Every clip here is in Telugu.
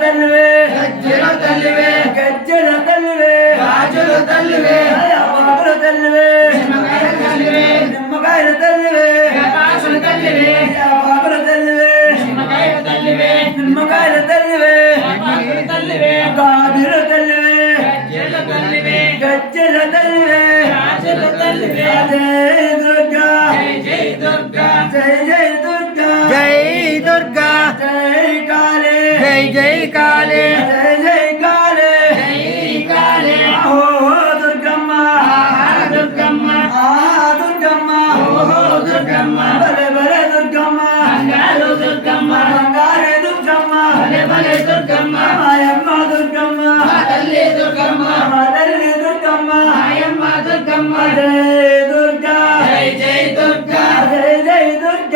తల్లివే. గజ్జల తల్లివే. గజ్జల తల్లివే. గజ్జల తల్లివే గాజుల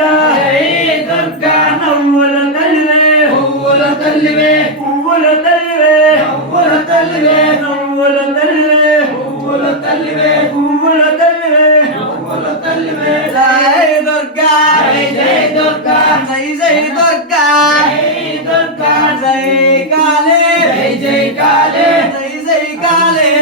దుర్గా. దుర్గా నవ్వుల తల్లివే. పువ్వుల తల్లివే. పువ్వుల తల్లివే. నవ్వుల తల్లివే. నవ్వుల తల్లివే. పువ్వుల తల్లివే. పువ్వుల తల్లివే. నవ్వుల తల్లివే. జై దుర్గా. జై దుర్గా. జై జై దుర్గా. జై దుర్గా. జై కాళీ. జై జై కాళీ. జై జై కాళీ.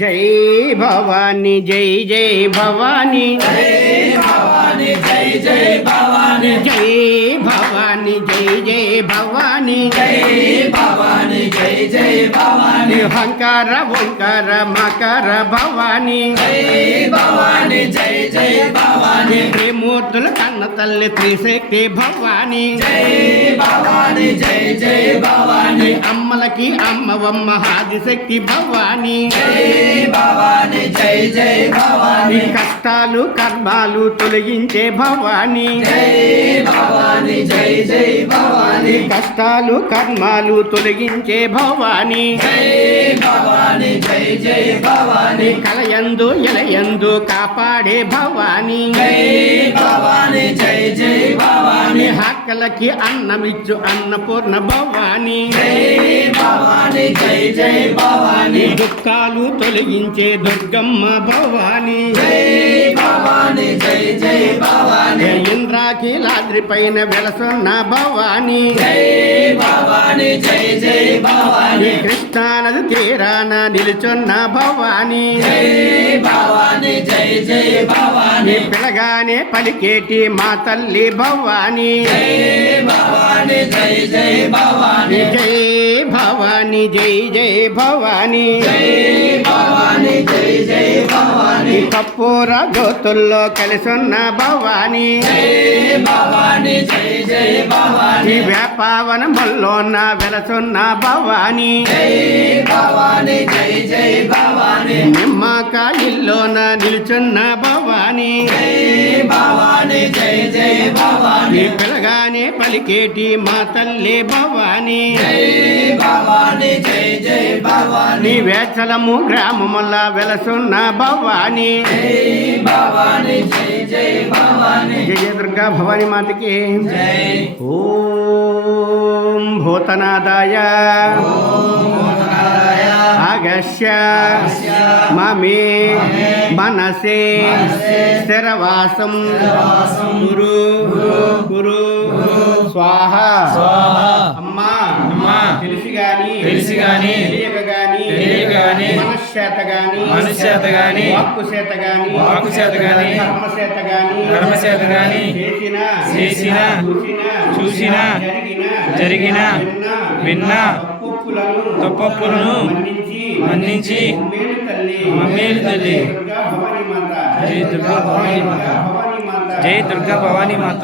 జై భవాని జై జై భవాని. భవాని జై జై భవాని జై భవాని జై జై భవాని. జై భవాని జై జై భవాని హంకార ఓంకార మకర భవాని. జై భవాని జై జై భవాని త్రిమూర్తుల కన్న తల్లి త్రిశక్తి భవాని జై భవాని జై జై భవాని. అమ్మలకి అమ్మవమ్మ ఆదిశక్తి భవాని జై భవాని. జై జై భవాని కష్టాలు కర్మాలు తొలగించే భవాని. జై జై భవాని. కష్టాలు కర్మాలు తొలగించే భవాని. జై భవాని జై జై భవాని. కలయందు ఎలయందు కాపాడే భవాని. జై భవాని జై జై భవాని. హక్కలకి అన్నమిచ్చు అన్నపూర్ణ భవాని. జై భవాని జై జై భవాని. దుఃఖాలు తొలగించే దుర్గమ్మ భవాని. జై భవాని జై జై భవాని. ఇంద్రాకి లాద్రి పైన వెలసున్న జై భవాని కృష్ణానది తీరాన నిలుచున్న భవాని. పిలగానే పలికేటి మా తల్లి భవాని. జై భవాని జై జై భవాని. కప్పూర గోతుల్లో కలిసున్న భవానీ. భవాని ఈ వేపావన వెలసున్న భవానీ. నిమ్మకాయల్లోన నిలుచున్న భవానీ. పిలగానే పలికేటి మా తల్లి భవానీ. నీ వేచలము గ్రామముల వెలసున్న భవాని. భవాని జై భవాని జయ జయ దుర్గా భవాని మాతకి. ఓం భూతనాదాయ ఆగస్య మమే మనసే. స్థిరవాసం. గురు. గురు. స్వాహ. అమ్మా. తెలిసి గాని తెలిసి గాని తెలియక గాని తెలియక గాని మనశ్చేత గాని మనశ్చేత గాని వాక్కు చేత గాని వాక్కు చేత గాని చేసిన చేసిన చూసిన చూసిన జరిగిన జరిగిన విన్న తప్పొప్పులను మన్నించి మన్నించి మమ్మేలు తల్లి మమ్మేలు తల్లి దుర్గా భవానీ మాత జై దుర్గా భవానీ మాత. జై దుర్గా భవానీ మాత.